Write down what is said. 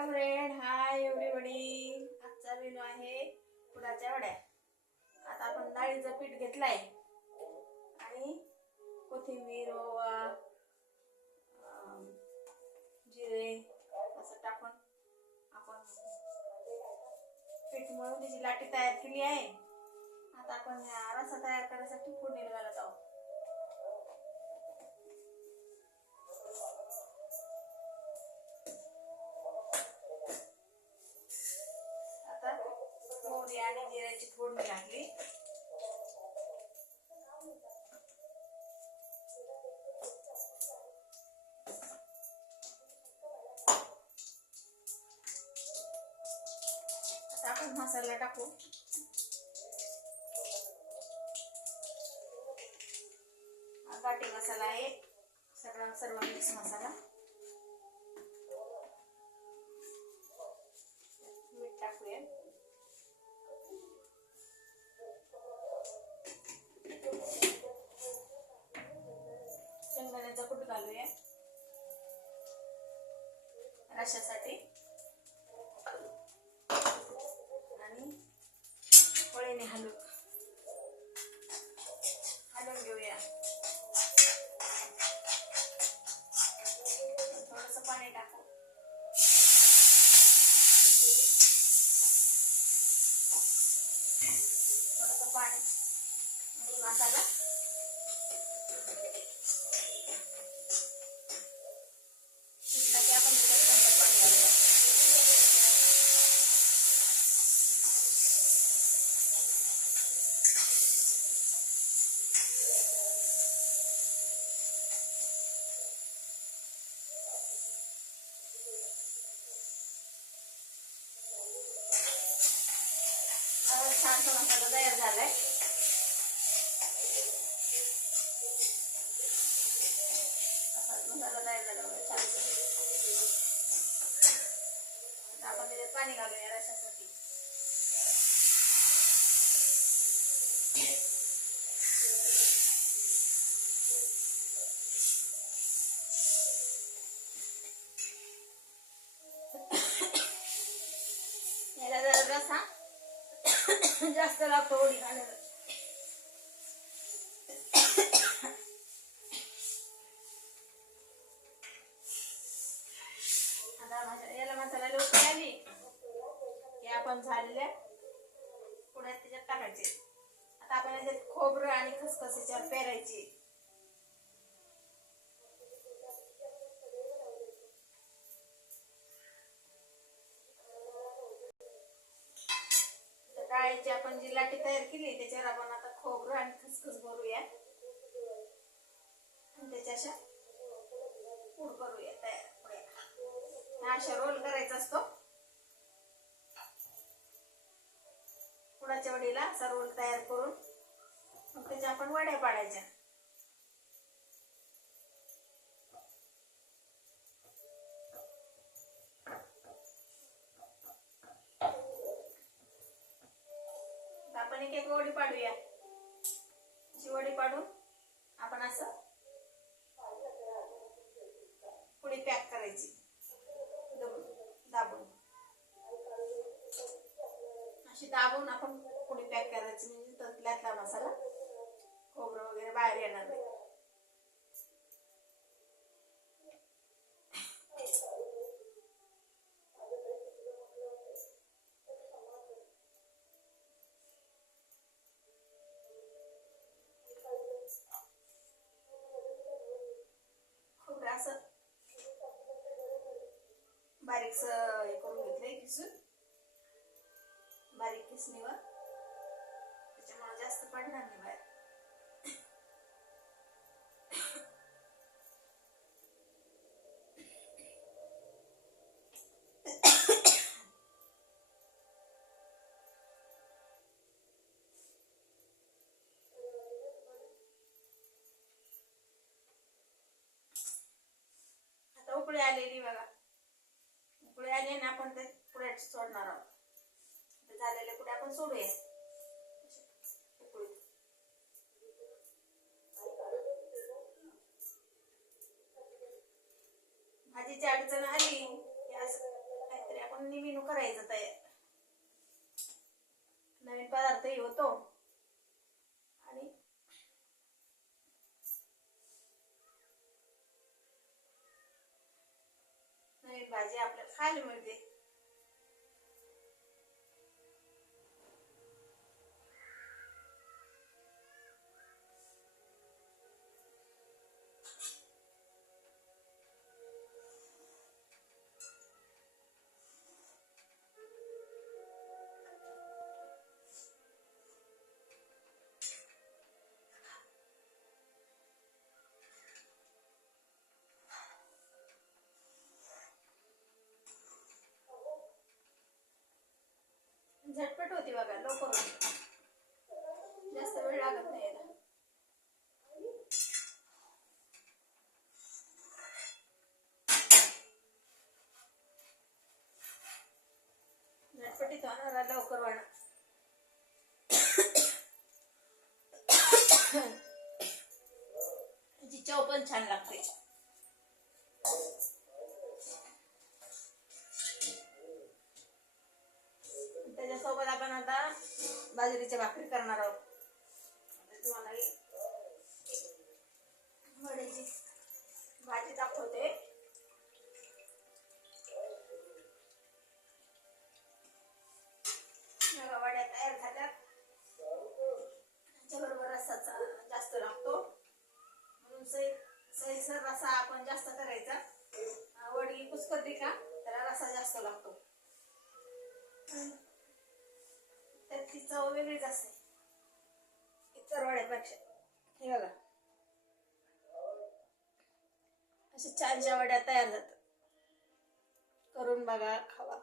Hello friend, hi everybody. आजचा menu आहे कुडाच्या वड्या. आता आपण डाळीचं पीठ घेतलंय आणि कोथिंबीर, ओवा, जिरे असं टाकून आपण पीठ मळून त्याची लाटी तयार केली आहे. आता आपण रसा तयार करण्यासाठी फोडणी घालत आहोत. मोहरी आणि जिऱ्याची फोडणी घातली. आता आपण मसाला टाकू. गाठी मसाला आहे, सर्व मिक्स मसाला. मीठ टाकूया. शेंगदाण्याचा कूट घालूया रशासाठी आणि वळीने हलवून घेऊया. थोडंसं पाणी टाकू. थोडंसं पाणी आणि मसाला शिजला की आपण त्याच्यात थंड पाणी घालूया. छानसा मसाला तयार झालाय. मसाला तयार झाला बघा छान. आपण त्याच्यात पाणी घालूया रशासाठी. याला जरा रसा जास्त लागतो वडी घालायला. आता याला मसाला लवकर आली की आपण झालेल्या पुढ्यात त्याच्यात टाकायचे. आता आपण याच्यात खोबरं आणि खसखस याच्यावर पेरायची. डाळीची आपण जी लाटी तयार केली त्याच्यावर आपण आता खोबरं आणि खसखस भरूया आणि त्याच्या अशा पूड करूया तयार. अशा रोल करायचा असतो. पुडाच्या वडीला असा रोल तयार करून मग त्याच्या आपण वड्या पाडायच्या. आपण एक एक वडी पाडूया. अशी वडी पाडून आपण असं पुढे पॅक करायची दाबून. अशी दाबून आपण पुढे पॅक करायची म्हणजे त्यातला मसाला खोबरं वगैरे बाहेर येणार नाही. खोबरं असं बारीकस हे करून घेतलंय किसून, बारीक किसणीवर. त्याच्यामुळे जास्त पडणार नाही बाहेर. आता उकळी आलेली बघा. उकळी आली ना आपण ते पुढे सोडणार आहोत. झालेले पुढे आपण सोडूया. भाजीची अडचण आली की असं काहीतरी भाजी आपल्याला खायला मिळते. झटपट होती बघा, लवकर होती, जास्त वेळ लागत नाही याला. झटपटीत होणारा, लवकर होणार. जी चव पण छान लागते. त्याच्यासोबत आपण आता बाजरीच्या भाकरी करणार आहोत. तुम्हाला वड्याची भाजी दाखवते. वड्या तयार झाल्यात. त्याच्याबरोबर रस्सा जास्त लागतो, म्हणून सैलसर रस्सा आपण जास्त करायचा. वडी कुस्करली का त्याला रस्सा जास्त लागतो, त्याची चव वेगळीच असते इतर वड्यापेक्षा. हे बघा, अशा छानशा वड्या तयार झातात. करून बघा, खावा.